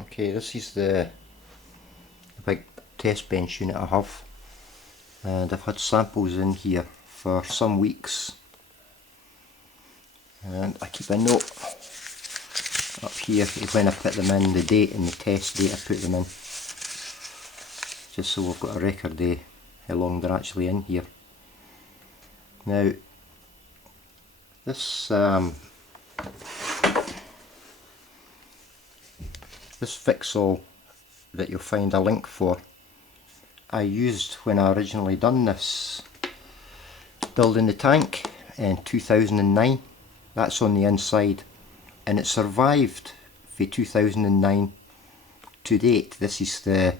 Okay, this is the big test bench unit I have, and I've had samples in here for some weeks, and I keep a note up here of when I put them in, the date and the test date I put them in, just so we've got a record of how long they're actually in here. Now this fix-all that you'll find a link for, I used when I originally done this building the tank in 2009. That's on the inside, and it survived for 2009 to date. This is the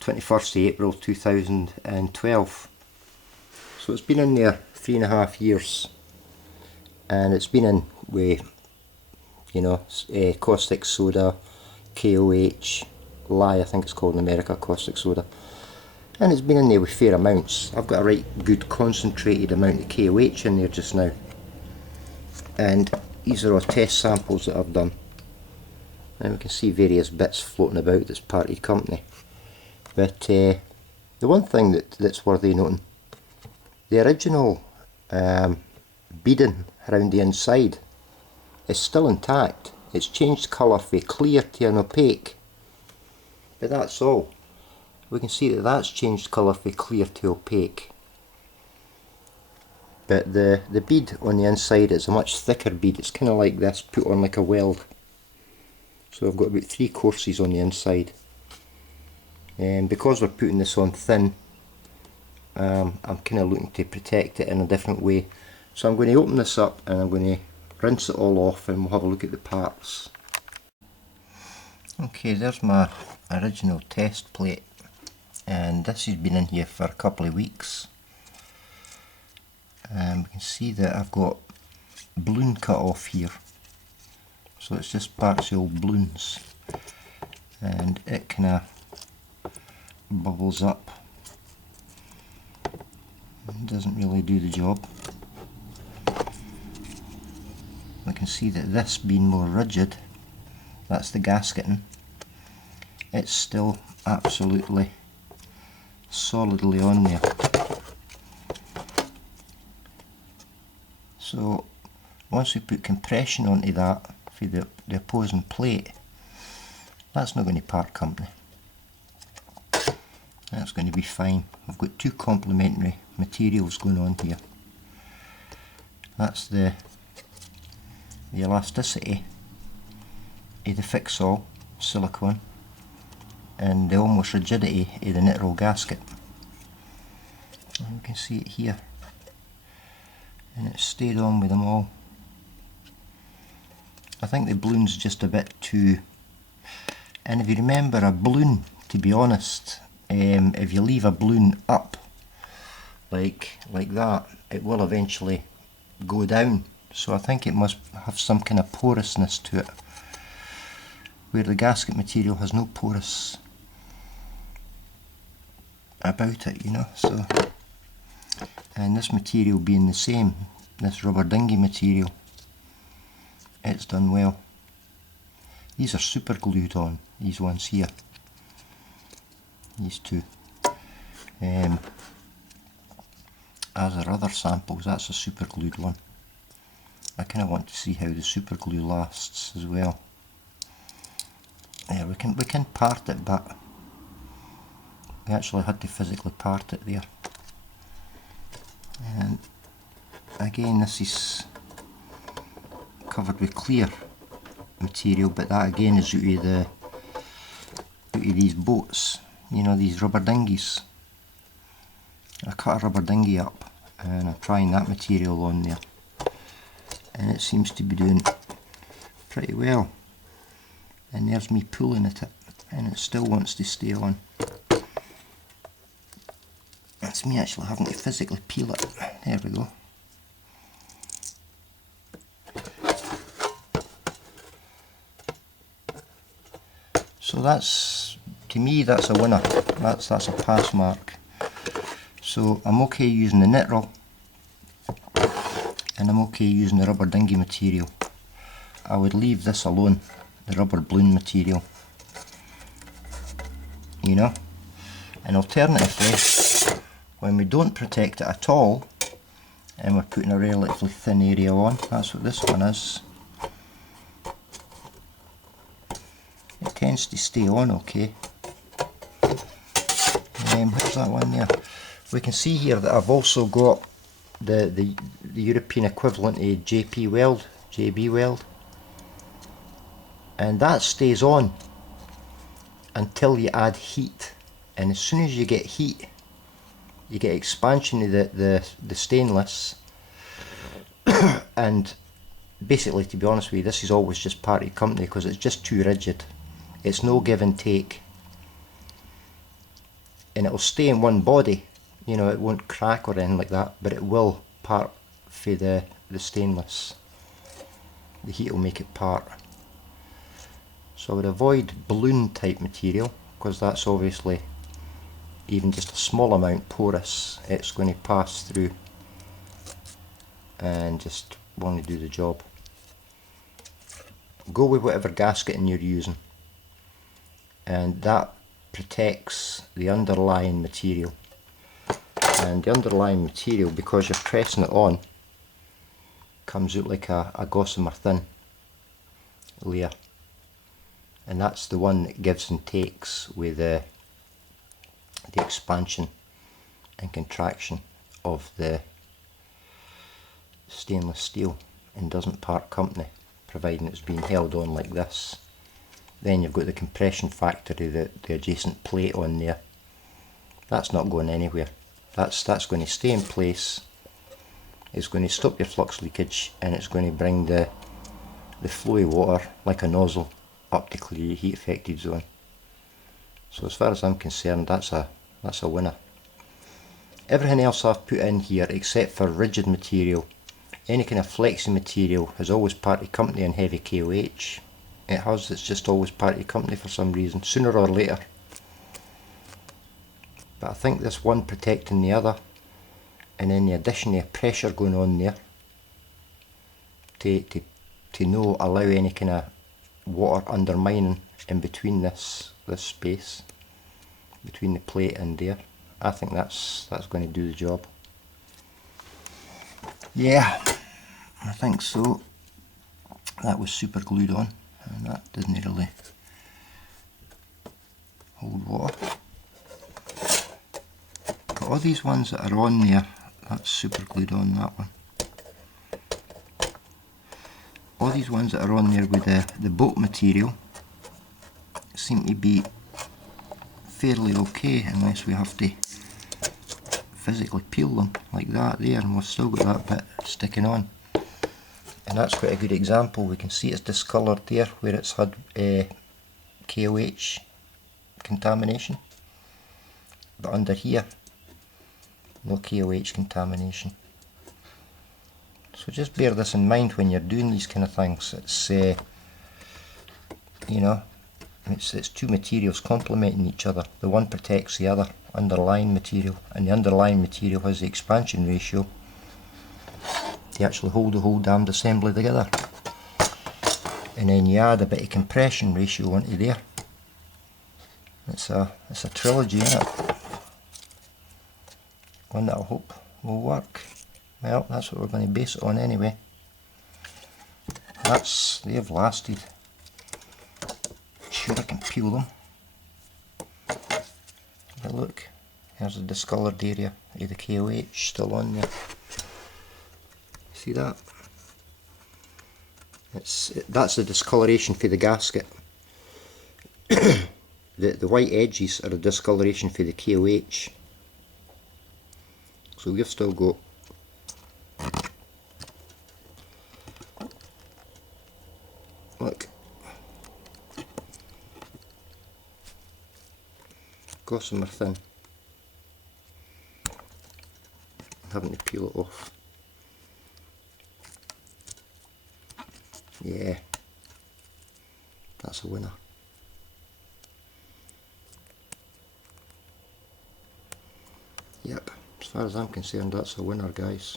21st of April 2012, so it's been in there 3.5 years, and it's been in with, you know, caustic soda, KOH, lye I think it's called in America, caustic soda, and it's been in there with fair amounts. I've got a right good concentrated amount of KOH in there just now, and these are all test samples that I've done, and we can see various bits floating about that's part of the company. But the one thing that's worthy noting, the original beading around the inside is still intact. It's changed colour from clear to an opaque, but that's all. We can see that that's changed colour from clear to opaque. But the bead on the inside is a much thicker bead. It's kind of like this, put on like a weld. So I've got about 3 courses on the inside. And because we're putting this on thin, I'm kind of looking to protect it in a different way. So I'm going to open this up and I'm going to rinse it all off, and we'll have a look at the parts. Okay, there's my original test plate, and this has been in here for a couple of weeks. We can see that I've got balloon cut off here, so it's just parts of old balloons, and it kind of bubbles up. It doesn't really do the job. We can see that this being more rigid, that's the gasketing, it's still absolutely solidly on there. So once we put compression onto that for the opposing plate, that's not going to part company. That's going to be fine. I've got 2 complementary materials going on here. That's the elasticity of the fix-all silicone and the almost rigidity of the Nitril gasket. And you can see it here, and it's stayed on with them all. I think the balloon's just a bit too, and if you remember a balloon, to be honest, if you leave a balloon up like that, it will eventually go down. So I think it must have some kind of porousness to it, where the gasket material has no porous about it, you know. So, and this material being the same, this rubber dinghy material, it's done well. These are super glued on, these ones here, these 2. As are other samples, that's a super glued one. I kind of want to see how the super glue lasts as well. Yeah, we can part it, but we actually had to physically part it there. And again, this is covered with clear material, but that again is out of these boats, you know, these rubber dinghies. I cut a rubber dinghy up and I'm trying that material on there, and it seems to be doing pretty well. And there's me pulling at it, and it still wants to stay on. That's me actually having to physically peel it. There we go. So that's, to me, that's a winner. That's a pass mark. So I'm okay using the Nitril, and I'm okay using the rubber dinghy material. I would leave this alone, the rubber balloon material. you know. And alternatively, when we don't protect it at all and we're putting a relatively thin area on, that's what this one is, it tends to stay on okay. Where's that one there? We can see here that I've also got the European equivalent of JB weld, and that stays on until you add heat, and as soon as you get heat you get expansion of the stainless and basically, to be honest with you, this is always just part of the company because it's just too rigid. It's no give and take, and it'll stay in one body, you know, it won't crack or anything like that, but it will part for the stainless. The heat will make it part. So I would avoid balloon type material because that's obviously, even just a small amount porous, it's going to pass through and just won't do the job. Go with whatever gasketing you're using, and that protects the underlying material. And the underlying material, because you're pressing it on, comes out like a gossamer thin layer, and that's the one that gives and takes with the expansion and contraction of the stainless steel, and doesn't part company, providing it's being held on like this. Then you've got the compression factor of the adjacent plate on there. That's not going anywhere. That's going to stay in place. It's going to stop your flux leakage, and it's going to bring the flowy water like a nozzle up to clear your heat affected zone. So as far as I'm concerned, that's a winner. Everything else I've put in here, except for rigid material, any kind of flexi material, has always part of company in heavy KOH. It's just always part of company for some reason, sooner or later. But I think this one protecting the other, and then the addition of pressure going on there to no allow any kind of water undermining in between this space between the plate and there. I think that's going to do the job. Yeah, I think so. That was super glued on, and that didn't really hold water. But all these ones that are on there, that's super glued on, that one. All these ones that are on there with the boat material seem to be fairly okay, unless we have to physically peel them like that there, and we've still got that bit sticking on. And that's quite a good example. We can see it's discoloured there where it's had KOH contamination, but under here no KOH contamination. So just bear this in mind when you're doing these kind of things. It's you know, it's two materials complementing each other. The one protects the other underlying material, and the underlying material has the expansion ratio to actually hold the whole damned assembly together. And then you add a bit of compression ratio onto there. It's a trilogy, isn't it? One that I hope will work. Well, that's what we're going to base it on anyway. They've lasted. Sure, I can peel them. But look, there's the discoloured area of the KOH still on there. See that? That's the discoloration for the gasket. The white edges are a discoloration for the KOH. So we've still got look, gossamer thin. I'm having to peel it off. Yeah, that's a winner. Yep, as far as I'm concerned, that's a winner, guys.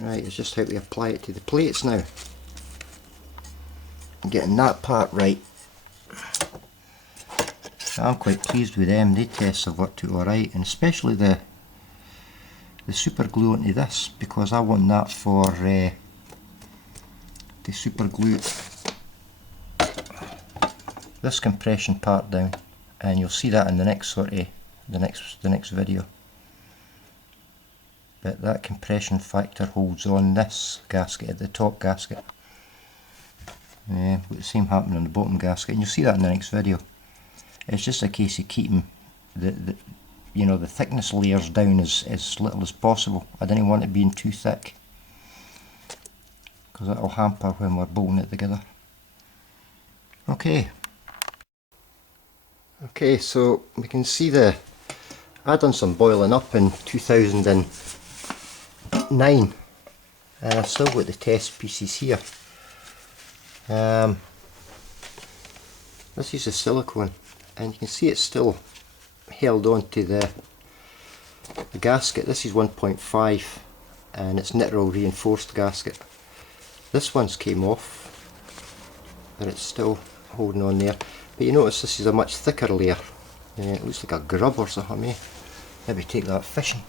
Right, it's just how to apply it to the plates now. Getting that part right. I'm quite pleased with them. The tests have worked out alright, and especially the super glue onto this, because I want that for the super glue this compression part down, and you'll see that in the next the next video. But that compression factor holds on this gasket, at the top gasket. With the same happening on the bottom gasket, and you'll see that in the next video. It's just a case of keeping the thickness layers down as little as possible. I didn't want it being too thick, because that'll hamper when we're bolting it together. Okay, so we can see I done some boiling up in 2009, and I've still got the test pieces here. This is the silicone, and you can see it's still held on to the gasket. This is 1.5, and it's Nitril reinforced gasket. This one's came off, but it's still holding on there. But you notice this is a much thicker layer. It looks like a grub or something. Maybe take that fishing.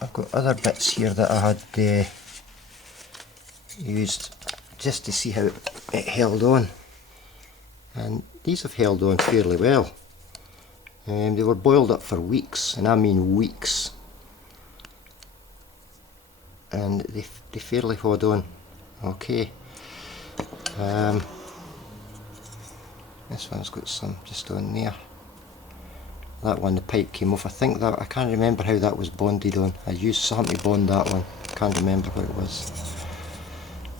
I've got other bits here that I had used just to see how it held on, and these have held on fairly well. They were boiled up for weeks, and I mean weeks, and they fairly hold on okay. This one's got some just on there. That one, the pipe came off. I think that, I can't remember how that was bonded on. I used something to bond that one. I can't remember what it was.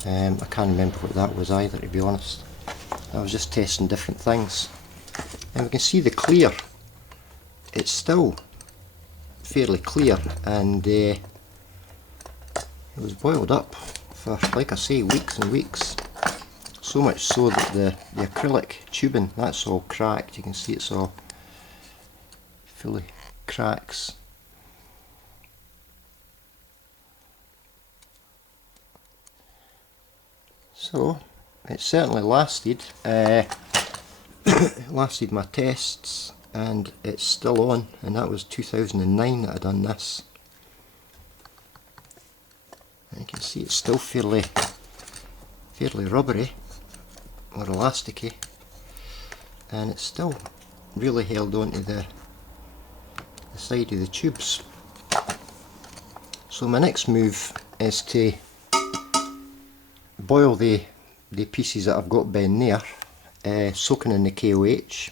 I can't remember what that was either, to be honest. I was just testing different things. And we can see the clear. It's still fairly clear, and it was boiled up for, like I say, weeks and weeks. So much so that the acrylic tubing, that's all cracked. You can see it's all fully cracks. So it certainly lasted. It lasted my tests, and it's still on, and that was 2009 that I done this. And you can see it's still fairly rubbery or elasticy, and it's still really held on to the side of the tubes. So my next move is to boil the pieces that I've got down there, soaking in the KOH.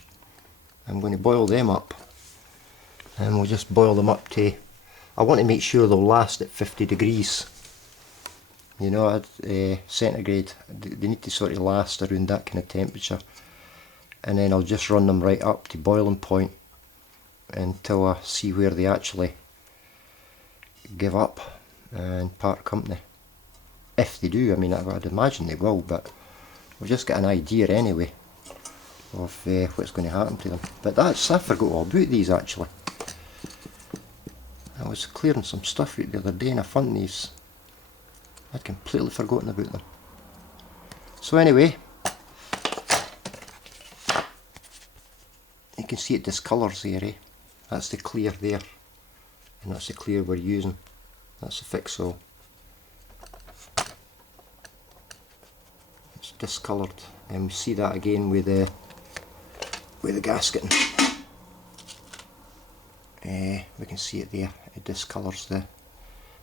I'm going to boil them up, and we'll just boil them up to, I want to make sure they'll last at 50 degrees. You know, centigrade, they need to sort of last around that kind of temperature, and then I'll just run them right up to boiling point until I see where they actually give up and part company. If they do, I mean, I'd imagine they will, but we'll just get an idea anyway of what's going to happen to them. But I forgot all about these actually. I was clearing some stuff out the other day and I found these. I'd completely forgotten about them. So anyway, you can see it discolours there, eh? That's the clear there, and that's the clear we're using. That's the Fixol. It's discoloured, and we see that again with the gasketing. We can see it there. It discolours the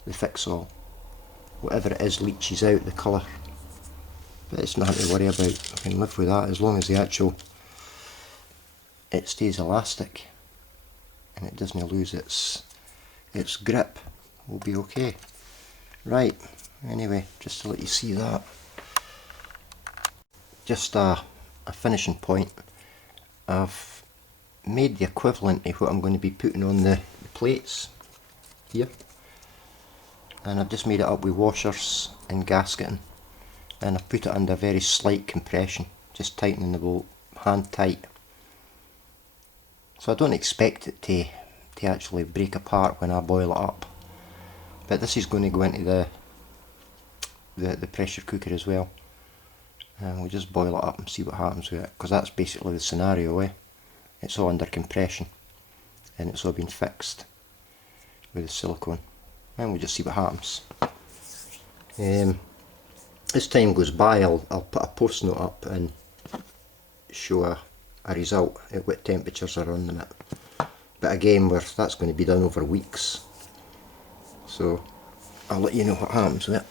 Fixol. Whatever it is leaches out the colour, but it's nothing to worry about. I can live with that as long as it stays elastic and it doesn't lose its grip. We'll be okay. Right, anyway, just to let you see that, just a finishing point. I've made the equivalent of what I'm going to be putting on the plates here, and I've just made it up with washers and gasketing, and I've put it under very slight compression, just tightening the bolt, hand tight. So I don't expect it to actually break apart when I boil it up, but this is going to go into the pressure cooker as well, and we'll just boil it up and see what happens with it, because that's basically the scenario, eh? It's all under compression and it's all been fixed with the silicone, and we'll just see what happens. As time goes by, I'll put a post note up and show a result at what temperatures are on them at. But again, that's going to be done over weeks, so I'll let you know what happens with it.